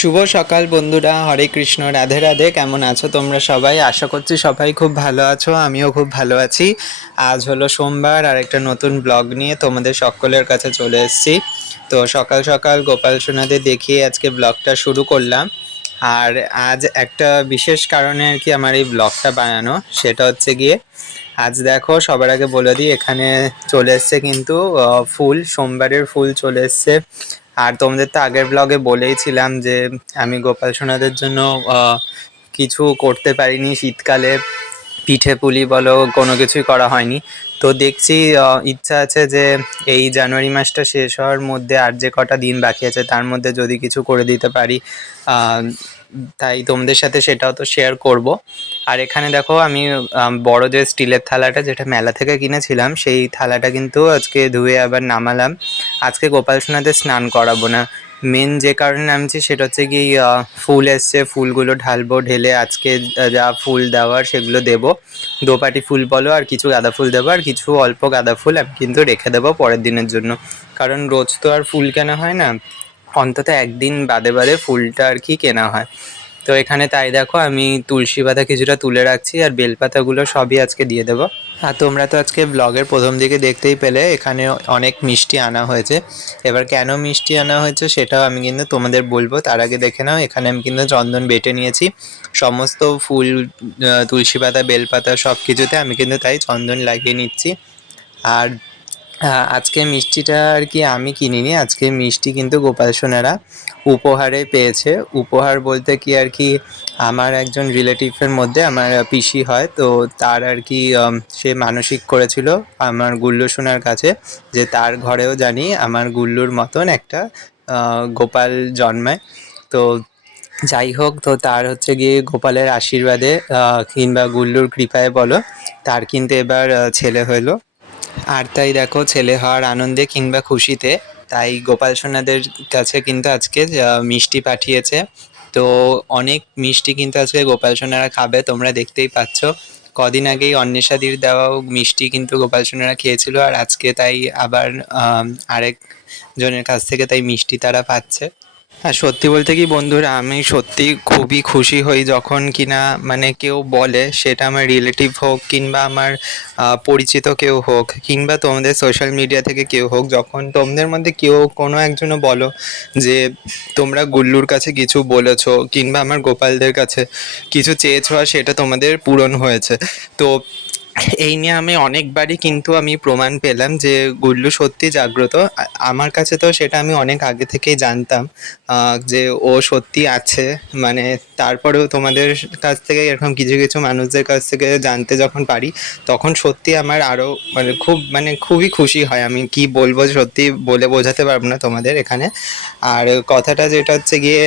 শুভ সকাল বন্ধুরা, হরে কৃষ্ণ, রাধে রাধে, কেমন আছো তোমরা সবাই? আশা করছি সবাই খুব ভালো আছো, আমিও খুব ভালো আছি। আজ হলো সোমবার, আর একটা নতুন ব্লগ নিয়ে তোমাদের সকলের কাছে চলে এসেছি। তো সকাল সকাল গোপাল সোনাদের দেখিয়ে আজকে ব্লগটা শুরু করলাম। আর আজ একটা বিশেষ কারণে আর কি আমার এই ব্লগটা বানানো, সেটা হচ্ছে গিয়ে, আজ দেখো সবার আগে বলে দিই, এখানে চলে এসছে কিন্তু ফুল, সোমবারের ফুল চলে এসছে। আর তোমাদের তো আগের ব্লগে বলেইছিলাম যে আমি গোপাল সোনাদের জন্য কিছু করতে পারিনি শীতকালে। পিঠে পুলি বলো, কোনো কিছুই করা হয়নি। তো দেখছি ইচ্ছা আছে যে এই জানুয়ারি মাসটা শেষ হওয়ার মধ্যে আর যে কটা দিন বাকি আছে তার মধ্যে যদি কিছু করে দিতে পারি তাই তোমাদের সাথে সেটাও তো শেয়ার করব। আর এখানে দেখো, আমি বড় যে স্টিলের থালাটা যেটা মেলা থেকে কিনেছিলাম, সেই থালাটা কিন্তু আজকে ধুয়ে আবার নামালাম। আজকে গোপাল সোনাদের স্নান করাবো না। মেন যে কারণে নামছি সেটা হচ্ছে কি ফুল এসছে, ফুলগুলো ঢালবো, ঢেলে আজকে যা ফুল দেওয়ার সেগুলো দেবো। দোপাটি ফুল বলো, আর কিছু গাঁদা ফুল দেবো, আর কিছু অল্প গাঁদা ফুল আমি কিন্তু রেখে দেবো পরের দিনের জন্য। কারণ রোজ তো আর ফুল কেনা হয় না, অন্তত একদিন বাদে বাদে ফুলটা আর কি কেনা হয়। তো এখানে তাই দেখো, আমি তুলসী পাতা কিছুটা তুলে রাখছি আর বেলপাতাগুলো সবই আজকে দিয়ে দেবো। আর তোমরা তো আজকে ব্লগের প্রথম দিকে দেখতেই পেলে, এখানে অনেক মিষ্টি আনা হয়েছে। এবার কেন মিষ্টি আনা হয়েছে সেটাও আমি কিন্তু তোমাদের বলব, তার আগে দেখে নাও, এখানে আমি কিন্তু চন্দন বেটে নিয়েছি। সমস্ত ফুল তুলসী পাতা, বেলপাতা সব কিছুতে আমি কিন্তু তাই চন্দন লাগিয়ে নিচ্ছি। আর আজকে মিষ্টিটা আর কি আমি কিনিনি। আজকে মিষ্টি কিন্তু গোপাল সোনারা উপহারে পেয়েছে। উপহার বলতে কি আর কি, আমার একজন রিলেটিভের মধ্যে আমার পিসি হয়, তো তার আর কি সে মানসিক করেছিল আমার গুল্লু সোনার কাছে যে তার ঘরেও জানি আমার গুল্লুর মতন একটা গোপাল জন্মায়। তো যাই হোক, তো তার হচ্ছে গিয়ে গোপালের আশীর্বাদে কিংবা গুল্লুর কৃপায় বলো, তার কিন্তু এবার ছেলে হলো। আর তাই দেখো, ছেলে হওয়ার আনন্দে কিংবা খুশিতে, তাই গোপাল সোনাদের কাছে কিন্তু আজকে মিষ্টি পাঠিয়েছে। তো অনেক মিষ্টি কিন্তু আজকে গোপাল সোনারা খাবে, তোমরা দেখতেই পাচ্ছ। কদিন আগেই অন্বেষাদির দেওয়াও মিষ্টি কিন্তু গোপাল সোনারা খেয়েছিল, আর আজকে তাই আবার আরেক জনের কাছ থেকে তাই মিষ্টি তারা পাচ্ছে। হ্যাঁ সত্যি বলতে কি বন্ধুরা, আমি সত্যি খুবই খুশি হই যখন কিনা মানে কেউ বলে সেটা আমার রিলেটিভ হোক কিংবা আমার পরিচিত কেউ হোক কিংবা তোমাদের সোশ্যাল মিডিয়া থেকে কেউ হোক, যখন তোমাদের মধ্যে কেউ কোনো একজনও বলো যে, তোমরা গুল্লুর কাছে কিছু বলেছ কিংবা আমার গোপালদের কাছে কিছু চেয়েছো আর সেটা তোমাদের পূরণ হয়েছে। তো এই নিয়ে আমি অনেকবারই কিন্তু আমি প্রমাণ পেলাম যে গুল্লু সত্যি জাগ্রত। আমার কাছে তো সেটা আমি অনেক আগে থেকেই জানতাম যে ও সত্যি আছে। মানে তারপরেও তোমাদের কাছ থেকে এরকম কিছু কিছু মানুষদের কাছ থেকে জানতে যখন পারি, তখন সত্যি আমার আরও মানে খুব মানে খুবই খুশি হয়। আমি কি বলব সত্যি বলে বোঝাতে পারব না তোমাদের এখানে। আর কথাটা যেটা হচ্ছে গিয়ে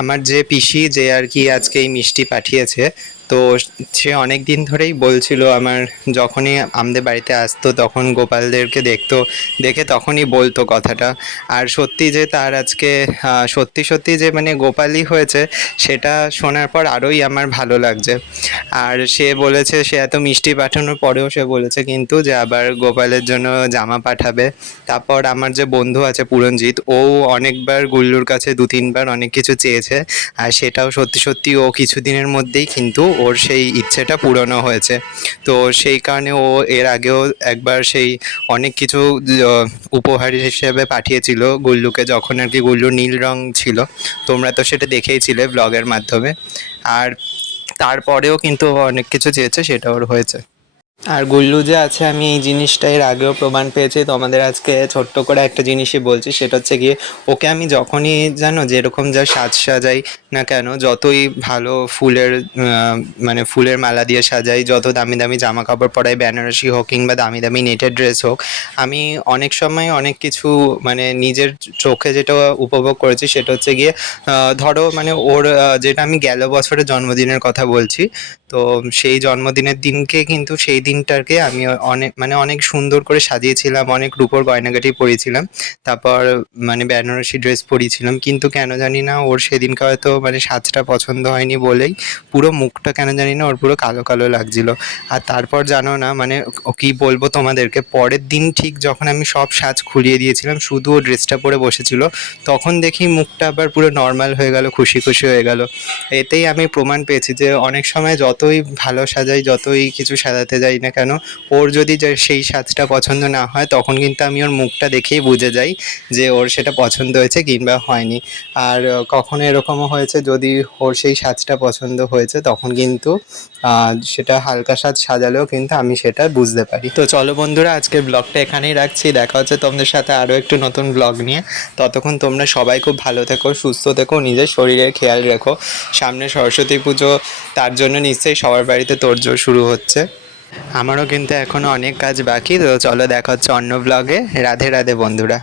আমার যে পিসি যে আর কি আজকে এই মিষ্টি পাঠিয়েছে তো সে অনেক দিন ধরেই বলছিল আমার, যখনই আমাদের বাড়িতে আসতো তখন গোপালদেরকে দেখতো, দেখে তখনই বলতো কথাটা। আর সত্যি যে তার আজকে সত্যি সত্যি যে মানে গোপালই হয়েছে, সেটা শোনার পর আরোই আমার ভালো লাগছে। আর সে বলেছে, সে এত মিষ্টি পাঠানোর পরেও সে বলেছে কিন্তু যে আবার গোপালের জন্য জামা পাঠাবে। তারপর আমার যে বন্ধু আছে পুরঞ্জিত ও অনেকবার গুল্লুর কাছে দু তিনবার অনেক কিছু চেয়েছে আর সেটাও সত্যি সত্যি ও কিছুদিনের মধ্যেই কিন্তু ওর সেই ইচ্ছেটা পূরণও হয়েছে। তো সেই কারণে ও এর আগেও একবার সেই অনেক কিছু উপহার হিসেবে পাঠিয়েছিল গুল্লুকে যখন আর কি গুল্লু নীল রং ছিল। তোমরা তো সেটা দেখেইছিলে ব্লগের মাধ্যমে। আর তারপরেও কিন্তু অনেক কিছু চেয়েছে সেটা ওর হয়েছে। আর গুল্লু যে আছে, আমি এই জিনিসটা এর আগেও প্রমাণ পেয়েছি। তোমাদের আজকে ছোট্ট করে একটা জিনিসই বলছি, সেটা হচ্ছে গিয়ে ওকে আমি যখনই জানো যেরকম যা সাজ সাজাই না কেন, যতই ভালো ফুলের মানে ফুলের মালা দিয়ে সাজাই, যত দামি দামি জামা কাপড় পরাই, বেনারসি হোক কিংবা দামি দামি নেটের ড্রেস হোক, আমি অনেক সময় অনেক কিছু মানে নিজের চোখে যেটা উপভোগ করেছি, সেটা হচ্ছে গিয়ে ধরো মানে ওর যেটা আমি গেল বছরের জন্মদিনের কথা বলছি, তো সেই জন্মদিনের দিনকে কিন্তু সেই দিনটাকে আমি অনেক মানে অনেক সুন্দর করে সাজিয়েছিলাম, অনেক রূপোর গয়নাগাটি পরিয়েছিলাম তারপর মানে বেনারসি ড্রেস পরিয়েছিলাম, কিন্তু কেন জানি না ওর সেদিনকে হয়তো মানে সাজটা পছন্দ হয়নি বলেই পুরো মুখটা কেন জানি না ওর পুরো কালো কালো লাগছিল। আর তারপর জানো না মানে কি বলব তোমাদেরকে, পরের দিন ঠিক যখন আমি সব সাজ খুলিয়ে দিয়েছিলাম, শুধু ও ড্রেসটা পরে বসেছিল, তখন দেখি মুখটা আবার পুরো নর্মাল হয়ে গেল, খুশি খুশি হয়ে গেল। এতেই আমি প্রমাণ পেয়েছি যে অনেক সময় যতই ভালো সাজাই, যতই কিছু সাজাতে যাই না কেন, ওর যদি সেই সাজটা পছন্দ না হয়, তখন কিন্তু আমি ওর মুখটা দেখেই বুঝে যাই যে ওর সেটা পছন্দ হয়েছে কিংবা হয়নি। আর কখনো এরকমও হয়েছে যদি ওর সেই সাজটা পছন্দ হয়েছে, তখন কিন্তু সেটা হালকা সাজ সাজালেও কিন্তু আমি সেটা বুঝতে পারি। তো চলো বন্ধুরা, আজকের ব্লগটা এখানেই রাখছি। দেখা হচ্ছে তোমাদের সাথে আরও একটু নতুন ব্লগ নিয়ে। ততক্ষণ তোমরা সবাই খুব ভালো থেকো, সুস্থ থেকো, নিজের শরীরের খেয়াল রেখো। সামনে সরস্বতী পুজো, তার জন্য নিশ্চয়ই সবার বাড়িতে তোড়জোড় শুরু হচ্ছে। আমারও কিন্তু এখনও অনেক কাজ বাকি, তো চলো দেখা হচ্ছে অন্য ব্লগে রাধে রাধে, বন্ধুরা।